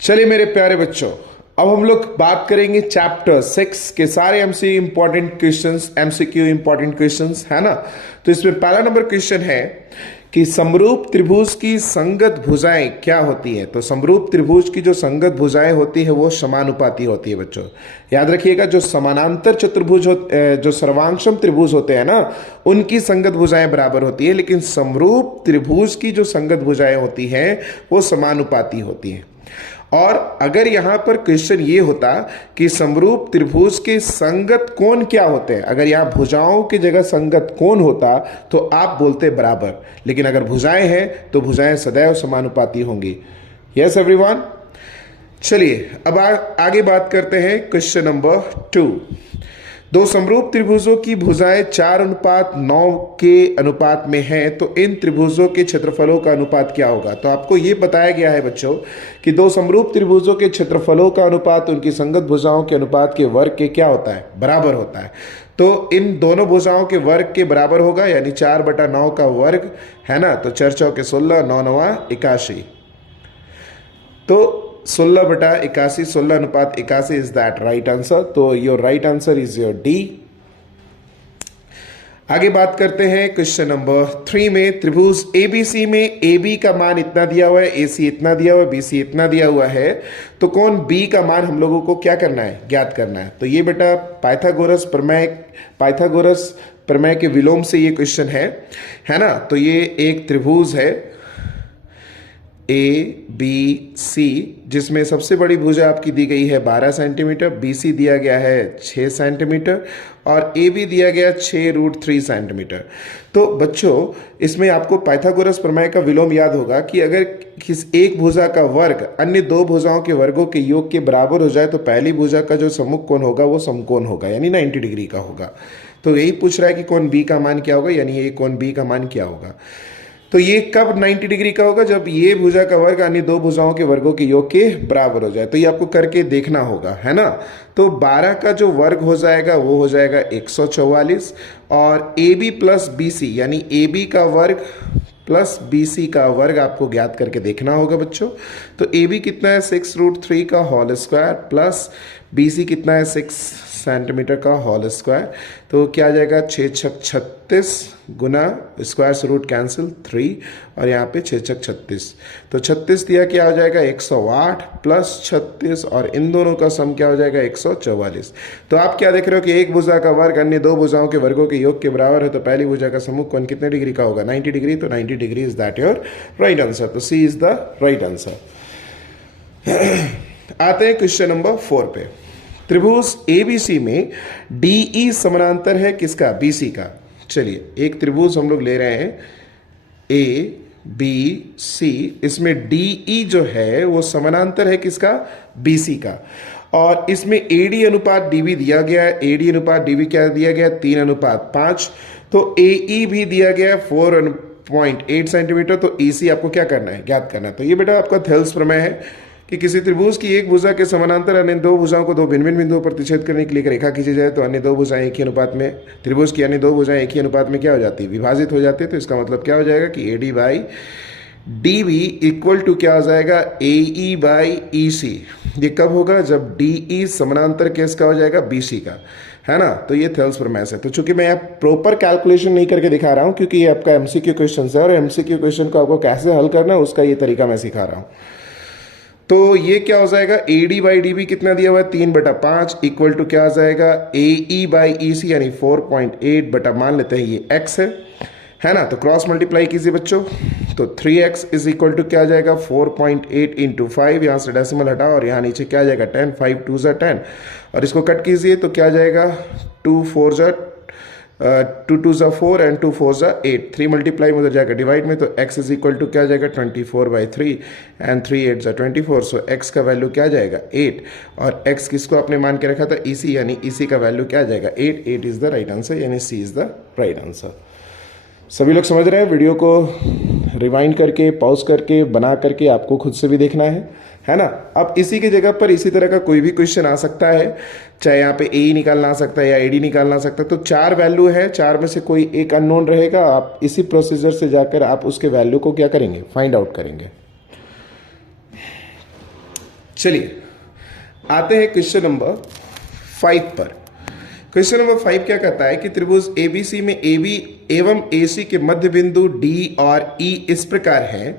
चलिए मेरे प्यारे बच्चों, अब हम लोग बात करेंगे चैप्टर 6 के सारे एमसीक्यू इंपॉर्टेंट क्वेश्चंस है ना। तो इसमें पहला नंबर क्वेश्चन है कि समरूप त्रिभुज की संगत भुजाएं क्या होती है। तो समरूप त्रिभुज की जो संगत भुजाएं होती है वो समानुपाती होती है। बच्चों याद रखिएगा, जो समानांतर चतुर्भुज जो सर्वांशम त्रिभुज होते हैं ना, उनकी संगत भुजाएं बराबर होती है, लेकिन समरूप त्रिभुज की जो संगत भुजाएं होती हैं वो समानुपाती होती हैं। और अगर यहां पर क्वेश्चन ये होता कि समरूप त्रिभुज के संगत कोण क्या होते हैं, अगर यहां भुजाओं की जगह संगत कोण होता तो आप बोलते बराबर, लेकिन अगर भुजाएं हैं तो भुजाएं सदैव समानुपाती होंगी। Yes everyone. चलिए अब आगे बात करते हैं क्वेश्चन नंबर 2। दो समरूप त्रिभुजों की भुजाएं 4:9 के अनुपात में हैं, तो इन त्रिभुजों के क्षेत्रफलों का अनुपात क्या होगा। तो आपको यह बताया गया है बच्चों कि दो समरूप त्रिभुजों के क्षेत्रफलों का अनुपात उनकी संगत भुजाओं के अनुपात के वर्ग के क्या होता है, बराबर होता है। तो इन दोनों भुजाओं के वर्ग के बराबर होगा, यानी 4/9 का वर्ग है ना। तो 4 चौके 16, 9 9 81, तो 16/81, 16:81 इज दैट राइट आंसर। तो your right answer is your D. आगे बात करते हैं क्वेश्चन नंबर 3 में। त्रिभुज एबीसी में AB का मान इतना दिया हुआ है, AC इतना दिया हुआ है, BC इतना दिया हुआ है, तो कौन B का मान हम लोगों को क्या करना है, ज्ञात करना है। तो ये बेटा पाइथागोरस प्रमेय के विलोम से ये क्वेश्चन है ना। तो ये एक त्रिभुज है ABC, जिसमें सबसे बड़ी भुजा आपकी दी गई है 12 सेंटीमीटर, BC दिया गया है 6 सेंटीमीटर और AB दिया गया 6√3 सेंटीमीटर। तो बच्चों इसमें आपको पाइथागोरस प्रमेय का विलोम याद होगा कि अगर किस एक भुजा का वर्ग अन्य दो भुजाओं के वर्गों के योग के बराबर हो जाए तो पहली भुजा का जो सम्मुख कोण होगा वो समकोण होगा, यानी 90 डिग्री का होगा। तो यही पूछ रहा है कि कोण B का मान क्या होगा, यानी ये कोण B का मान क्या होगा। तो ये कब 90 डिग्री का होगा, जब ये भुजा का वर्ग अन्य दो भुजाओं के वर्गों के योग के बराबर हो जाए। तो ये आपको करके देखना होगा, है ना। तो 12 का जो वर्ग हो जाएगा वो हो जाएगा 144, और AB प्लस BC यानी AB का वर्ग प्लस BC का वर्ग आपको ज्ञात करके देखना होगा बच्चों। तो AB कितना है 6√3 का होल स्क्वायर प्लस BC कितना है 6 सेंटीमीटर का होल स्क्वायर। तो क्या आ जाएगा 6 छक 36 गुना स्क्वायर से रूट कैंसिल 3 और यहाँ पे 6 छक 36। तो 36 दिया क्या हो जाएगा 108 प्लस 36 और इन दोनों का सम क्या हो जाएगा 144। तो आप क्या देख रहे हो कि एक भुजा का वर्ग अन्य दो भुजाओं के वर्गों के योग के बराबर है, तो पहली भुजा का सम्मुख कोण कितने डिग्री का होगा 90 डिग्री। तो 90 degree is that your right answer. तो C is the right answer. आते हैं क्वेश्चन नंबर 4 पे। त्रिभुज ABC में DE समानांतर है किसका, BC का। चलिए एक त्रिभुज हम लोग ले रहे हैं ABC, इसमें DE जो है वो समानांतर है किसका, BC का। और इसमें AD अनुपात DB दिया गया है। AD अनुपात DB क्या दिया गया, 3:5। तो AE भी दिया गया 4.8 सेंटीमीटर। तो EC आपको क्या करना है, ज्ञात करना है। तो ये बेटा आपका थेल्स प्रमेय है कि किसी त्रिभुज की एक भुजा के समानांतर अन्य दो भुजाओं को दो भिन्न भिन्न बिंदुओं पर प्रतिच्छेद करने के लिए एक रेखा खींची जाए तो अन्य दो भुजाएं एक ही अनुपात में, त्रिभुज की अन्य दो भुजाएं एक ही अनुपात में क्या हो जाती है, विभाजित हो जाती है। तो इसका मतलब क्या हो जाएगा कि AD/DB इक्वल टू क्या हो जाएगा AE/EC। ये कब होगा, जब DE समानांतर किसका हो जाएगा, BC का, है ना। तो ये थेल्स प्रमेय है। तो चूंकि मैं यहाँ प्रॉपर कैलकुलेशन नहीं करके दिखा रहा हूँ, क्योंकि ये आपका MCQ क्वेश्चन है और MCQ क्वेश्चन को आपको कैसे हल करना है उसका ये तरीका मैं सिखा रहा हूँ। तो ये क्या हो जाएगा AD/DB कितना दिया हुआ है 3/5 इक्वल टू क्या हो जाएगा AE/EC यानी 4.8 बटा मान लेते हैं ये x है ना। तो क्रॉस मल्टीप्लाई कीजिए बच्चों। तो 3x इज इक्वल टू क्या आ जाएगा 4.8 इंटू 5, यहाँ से डेसिमल हटाओ और यहाँ नीचे क्या आ जाएगा 10, 5 2 ज़ा 10 और इसको कट कीजिए तो क्या आ जाएगा 2 4 ज़ा 2 2 ज़ा 4 एंड 2 4 ज़ा 8, 3 मल्टीप्लाई में उधर जाएगा डिवाइड में। तो x इज इक्वल टू क्या आ जाएगा 24/3 एंड 3 8 ज़ा 24। सो x का वैल्यू क्या आ जाएगा 8 और x किसको आपने मान के रखा था EC, यानी EC का वैल्यू क्या आ जाएगा 8 इज द राइट आंसर, यानी C is the right answer. सभी लोग समझ रहे हैं। वीडियो को रिवाइंड करके पॉज करके बना करके आपको खुद से भी देखना है ना। अब इसी की जगह पर इसी तरह का कोई भी क्वेश्चन आ सकता है, चाहे यहाँ पे AE निकालना आ सकता है या AD निकालना आ सकता है। तो 4 वैल्यू है, 4 में से कोई एक अननोन रहेगा। आप इसी प्रोसीजर से जाकर आप उसके वैल्यू को क्या करेंगे, फाइंड आउट करेंगे। चलिए आते हैं क्वेश्चन नंबर 5 पर। क्वेश्चन नंबर 5 क्या कहता है कि त्रिभुज एबीसी में AB एवं AC के मध्य बिंदु D और E इस प्रकार है।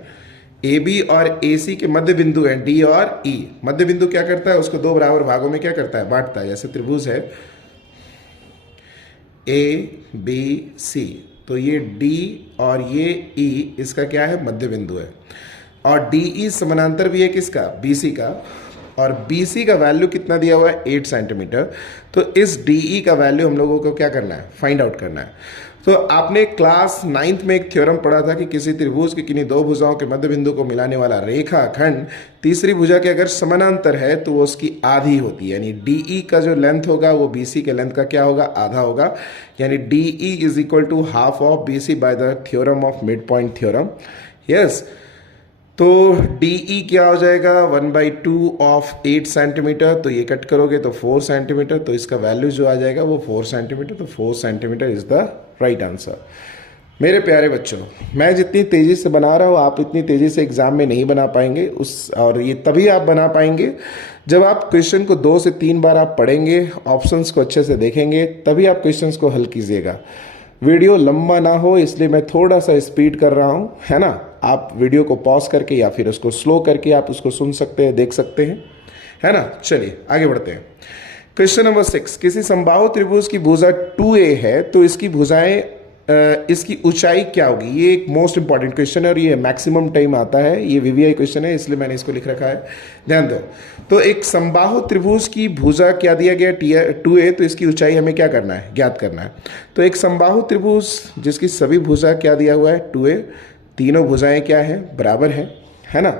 AB और AC के मध्य बिंदु हैं D और E। मध्य बिंदु क्या करता है, उसको दो बराबर भागों में क्या करता है, बांटता है। जैसे त्रिभुज है ABC, तो ये D और ये E इसका क्या है, मध्य बिंदु है। और DE समानांतर भी है किसका, BC का। और BC का वैल्यू कितना दिया हुआ है, 8 सेंटीमीटर। तो इस DE का वैल्यू हम लोगों को क्या करना है, फाइंड आउट करना है। तो आपने क्लास 9th में एक थ्योरम पढ़ा था कि किसी त्रिभुज की किन्हीं दो भुजाओं के मध्य बिंदु को मिलाने वाला रेखाखंड तीसरी भुजा के अगर समानांतर है तो वो उसकी आधी होती है। यानी DE का जो लेंथ होगा वो BC के लेंथ का क्या होगा, आधा होगा। यानी DE is equal to half of BC by the theorem of mid point theorem. Yes, तो DE क्या हो जाएगा, 1/2 ऑफ 8 सेंटीमीटर। तो ये कट करोगे तो 4 सेंटीमीटर। तो इसका वैल्यू जो आ जाएगा वो 4 सेंटीमीटर। तो 4 centimetre is the right answer. मेरे प्यारे बच्चों, मैं जितनी तेजी से बना रहा हूँ आप इतनी तेजी से एग्जाम में नहीं बना पाएंगे। और ये तभी आप बना पाएंगे जब आप क्वेश्चन को 2 से 3 बार आप पढ़ेंगे, ऑप्शंस को अच्छे से देखेंगे, तभी आप क्वेश्चंस को हल कीजिएगा। वीडियो लंबा ना हो इसलिए मैं थोड़ा सा स्पीड कर रहा हूँ, है ना। आप वीडियो को पॉज करके या फिर उसको स्लो करके आप उसको सुन सकते हैं, देख सकते हैं, है ना। चलिए आगे बढ़ते हैं। क्वेश्चन नंबर 6, किसी समबाहु त्रिभुज की भुजा 2A है तो इसकी भुजाएं इसकी ऊंचाई क्या होगी। ये एक मोस्ट इंपॉर्टेंट क्वेश्चन है और ये मैक्सिमम टाइम आता है। ये VVI क्वेश्चन है इसलिए मैंने इसको लिख रखा है, ध्यान दो। तो एक समबाहु त्रिभुज की भुजा क्या दिया गया, 2A, तो इसकी ऊंचाई हमें क्या करना है, ज्ञात करना है। तो एक समबाहु त्रिभुज जिसकी सभी भुजा क्या दिया हुआ है, 2A, तीनों भुजाएं क्या है, बराबर है ना।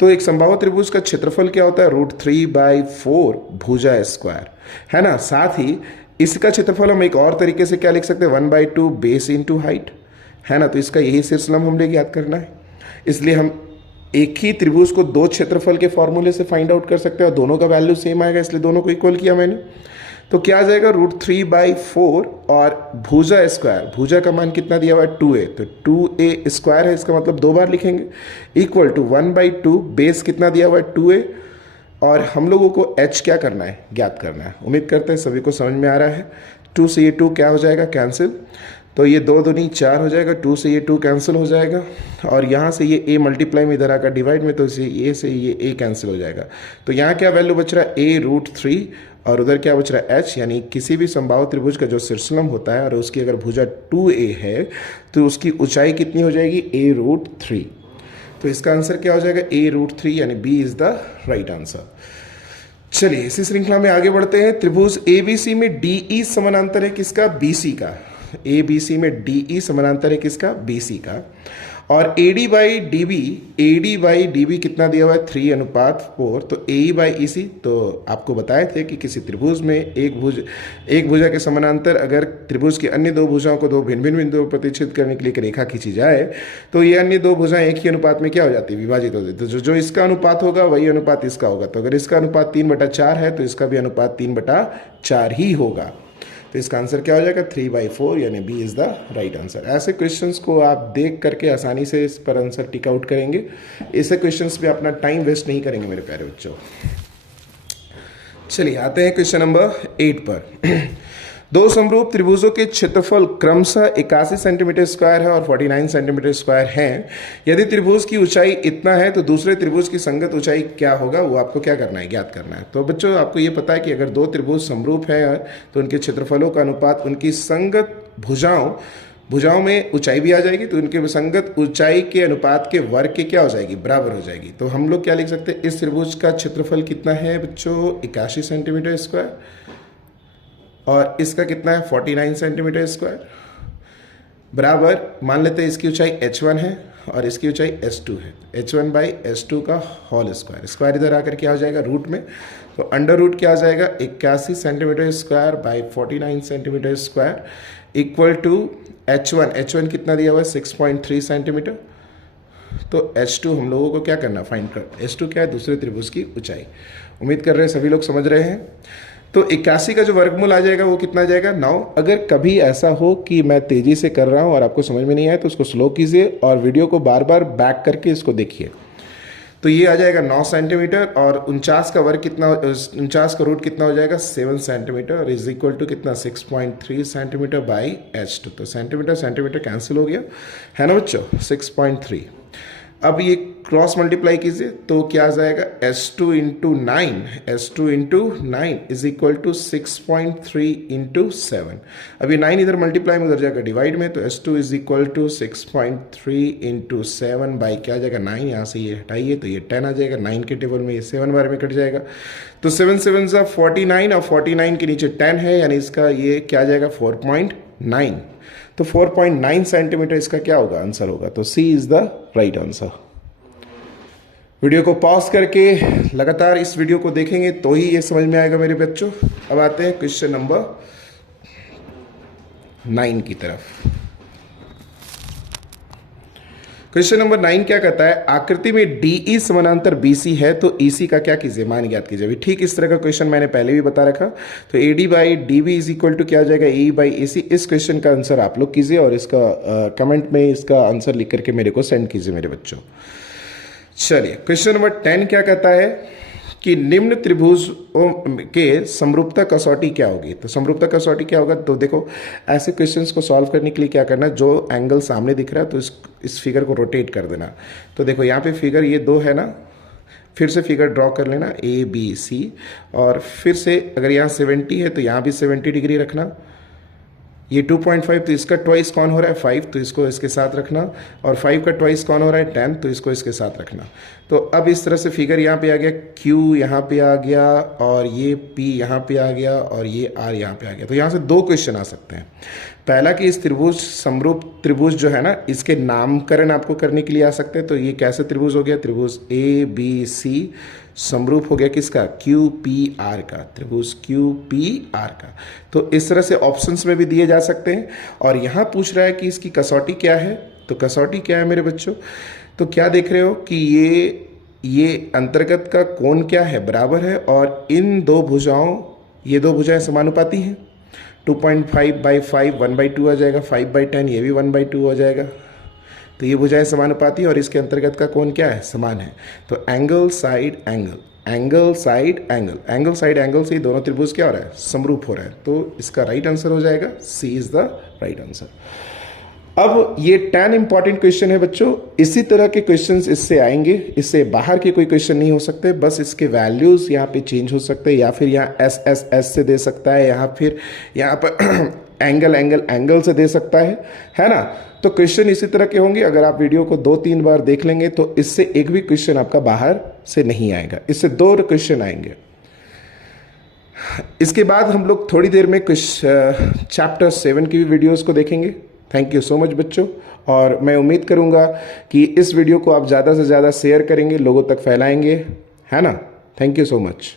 तो एक समबाहु त्रिभुज का क्षेत्रफल क्या होता है, √3/4 भुजा स्क्वायर, है ना। साथ ही इसका क्षेत्रफल हम एक और तरीके से क्या लिख सकते हैं, 1/2 बेस इंटू हाइट, है ना। तो इसका यही शीर्षलम्ब हमने ज्ञात करना है। इसलिए हम एक ही त्रिभुज को दो क्षेत्रफल के फॉर्मूले से फाइंड आउट कर सकते हैं और दोनों का वैल्यू सेम आएगा, इसलिए दोनों को इक्वल किया मैंने। तो क्या आ जाएगा, √3/4 और भुजा स्क्वायर, भुजा का मान कितना दिया हुआ है, 2A, तो 2A स्क्वायर है, इसका मतलब 2 बार लिखेंगे, इक्वल टू 1/2 बेस कितना दिया हुआ है, 2A, और हम लोगों को H क्या करना है, ज्ञात करना है। उम्मीद करते हैं सभी को समझ में आ रहा है। 2 से ये 2 क्या हो जाएगा, कैंसिल। तो ये 2 दूनी 4 हो जाएगा, 2 से ये 2 कैंसिल हो जाएगा, और यहाँ से ये A मल्टीप्लाई में इधर आकर डिवाइड में, तो इसे A से ये A कैंसिल हो जाएगा। तो यहाँ क्या वैल्यू बच रहा है, A√3, और उधर क्या बच रहा है, H। यानी किसी भी समबाहु त्रिभुज का जो शीर्षलम्ब होता है और उसकी अगर भुजा 2A है तो उसकी ऊंचाई कितनी हो जाएगी, A√3। तो इसका आंसर क्या हो जाएगा, A√3, यानी B is the right answer. चलिए इसी श्रृंखला में आगे बढ़ते हैं। त्रिभुज ABC में DE समानांतर है किसका, BC का। ABC में DE समानांतर है किसका, BC का। और AD बाई DB कितना दिया हुआ है, 3:4। तो AE बाई EC, तो आपको बताए थे कि किसी त्रिभुज में एक भुजा के समानांतर अगर त्रिभुज की अन्य दो भुजाओं को दो भिन्न भिन्न बिंदुओं पर प्रतिच्छेद करने के लिए एक रेखा खींची जाए तो ये अन्य दो भुजाएं एक ही अनुपात में क्या हो जाती है, विभाजित हो जाती है। तो जो इसका अनुपात होगा वही अनुपात इसका होगा। तो अगर इसका अनुपात 3/4 है तो इसका भी अनुपात 3/4 ही होगा। तो इसका आंसर क्या हो जाएगा, 3/4, यानी B is the right answer. ऐसे क्वेश्चंस को आप देख करके आसानी से इस पर आंसर टिक आउट करेंगे। ऐसे क्वेश्चंस पे अपना टाइम वेस्ट नहीं करेंगे मेरे प्यारे बच्चों। चलिए आते हैं क्वेश्चन नंबर 8 पर। दो समरूप त्रिभुजों के क्षेत्रफल क्रमशः 81 सेंटीमीटर स्क्वायर है और 49 सेंटीमीटर स्क्वायर हैं। यदि त्रिभुज की ऊंचाई इतना है तो दूसरे त्रिभुज की संगत ऊंचाई क्या होगा, वो आपको क्या करना है, ज्ञात करना है। तो बच्चों आपको ये पता है कि अगर दो त्रिभुज समरूप है तो उनके क्षेत्रफलों का अनुपात उनकी संगत भुजाओं में ऊंचाई भी आ जाएगी, तो उनके संगत ऊंचाई के अनुपात के वर्ग के क्या हो जाएगी, बराबर हो जाएगी। तो हम लोग क्या लिख सकते हैं, इस त्रिभुज का क्षेत्रफल कितना है बच्चों, 81 सेंटीमीटर स्क्वायर, और इसका कितना है, 49 सेंटीमीटर स्क्वायर, बराबर मान लेते हैं इसकी ऊंचाई h1 है और इसकी ऊंचाई s2 है। h1/s2 का होल स्क्वायर, स्क्वायर इधर आकर क्या हो जाएगा, रूट में। तो अंडर रूट क्या आ जाएगा, 81 centimetre square by 49 centimetre square equal to h1 कितना दिया हुआ है, 6.3 सेंटीमीटर। तो h2 हम लोगों को क्या करना, फाइंड कर। h2 क्या है, दूसरे त्रिभुज की ऊंचाई। उम्मीद कर रहे हैं सभी लोग समझ रहे हैं। तो 81 का जो वर्गमूल आ जाएगा वो कितना आ जाएगा, 9। अगर कभी ऐसा हो कि मैं तेजी से कर रहा हूं और आपको समझ में नहीं आए तो उसको स्लो कीजिए और वीडियो को बार बार बैक करके इसको देखिए। तो ये आ जाएगा 9 सेंटीमीटर और 49 का वर्ग कितना, 49 का रूट कितना हो जाएगा 7 सेंटीमीटर इज इक्वल टू कितना 6.3 सेंटीमीटर बाई h2। तो सेंटीमीटर सेंटीमीटर कैंसिल हो गया है ना बच्चों, 6.3। अब ये क्रॉस मल्टीप्लाई कीजिए तो क्या आ जाएगा S2 into 9, S2 into 9 is equal to 6.3 into 7। अब ये 9 इधर मल्टीप्लाई में उधर जाएगा डिवाइड में, तो S2 is equal to 6.3 into 7 by क्या आ जाएगा 9, यहाँ से ये हटाइए तो ये 10 आ जाएगा, 9 के टेबल में ये 7 बार में कट जाएगा, तो 7 7 सा 49 और 49 के नीचे 10 है, यानी इसका ये क्या आ जाएगा 4.9। तो 4.9 सेंटीमीटर इसका क्या होगा आंसर होगा, तो C is the right answer. Video को पॉज करके लगातार इस वीडियो को देखेंगे तो ही ये समझ में आएगा मेरे बच्चों। अब आते हैं क्वेश्चन नंबर 9 की तरफ। क्वेश्चन नंबर 9 क्या कहता है, आकृति में DE समानांतर BC है तो EC का क्या कीजिए, मान ज्ञात कीजिए। अभी ठीक इस तरह का क्वेश्चन मैंने पहले भी बता रखा, तो AD by DB is equal to क्या हो जाएगा AE बाई AC। इस क्वेश्चन का आंसर आप लोग कीजिए और इसका कमेंट में इसका आंसर लिख करके मेरे को सेंड कीजिए मेरे बच्चों। चलिए क्वेश्चन नंबर 10 क्या कहता है कि निम्न त्रिभुज के समरूपता कसौटी क्या होगी। तो समरूपता कसौटी क्या होगा, तो देखो ऐसे क्वेश्चंस को सॉल्व करने के लिए क्या करना, जो एंगल सामने दिख रहा है तो इस फिगर को रोटेट कर देना। तो देखो यहाँ पे फिगर ये 2 है ना, फिर से फिगर ड्रॉ कर लेना ABC, और फिर से अगर यहाँ 70 है तो यहाँ भी 70 डिग्री रखना। ये 2.5 तो इसका ट्वाइस कौन हो रहा है 5, तो इसको इसके साथ रखना, और 5 का ट्वाइस कौन हो रहा है 10, तो इसको इसके साथ रखना। तो अब इस तरह से फिगर यहाँ पे आ गया, Q यहाँ पे आ गया, और ये P यहाँ पे आ गया, और ये R यहाँ पे आ गया। तो यहाँ से 2 क्वेश्चन आ सकते हैं। पहला कि इस त्रिभुज समरूप त्रिभुज जो है ना, इसके नामकरण आपको करने के लिए आ सकते हैं। तो ये कैसे त्रिभुज हो गया, त्रिभुज ABC समरूप हो गया किसका, QPR का, त्रिभुज QPR का। तो इस तरह से ऑप्शंस में भी दिए जा सकते हैं। और यहाँ पूछ रहा है कि इसकी कसौटी क्या है, तो कसौटी क्या है मेरे बच्चों, तो क्या देख रहे हो कि ये अंतर्गत का कोण क्या है, बराबर है, और इन 2 भुजाओं, ये 2 भुजाएं समानुपाती हैं। 2.5 बाई 5 1/2 आ जाएगा, 5 बाई 10 ये भी 1/2 हो जाएगा। तो ये भुजाएं समानुपाती और इसके अंतर्गत का कोण क्या है, समान है। तो angle side angle, angle side angle, angle side angle से दोनों त्रिभुज क्या हो रहा है, समरूप हो रहा है। तो इसका राइट आंसर हो जाएगा सी इज द राइट आंसर। अब ये 10 इंपॉर्टेंट क्वेश्चन है बच्चों, इसी तरह के क्वेश्चंस इससे आएंगे, इससे बाहर के कोई क्वेश्चन नहीं हो सकते, बस इसके वैल्यूज यहाँ पे चेंज हो सकते हैं, या फिर यहाँ S से दे सकता है, यहाँ फिर यहाँ पर एंगल एंगल एंगल से दे सकता है ना। तो क्वेश्चन इसी तरह के होंगे। अगर आप वीडियो को 2-3 बार देख लेंगे तो इससे एक भी क्वेश्चन आपका बाहर से नहीं आएगा, इससे 2 क्वेश्चन आएंगे। इसके बाद हम लोग थोड़ी देर में चैप्टर 7 की भी वीडियोस को देखेंगे। थैंक यू सो मच बच्चों, और मैं उम्मीद करूंगा कि इस वीडियो को आप ज़्यादा से ज़्यादा शेयर करेंगे, लोगों तक फैलाएंगे, है ना। Thank you so much.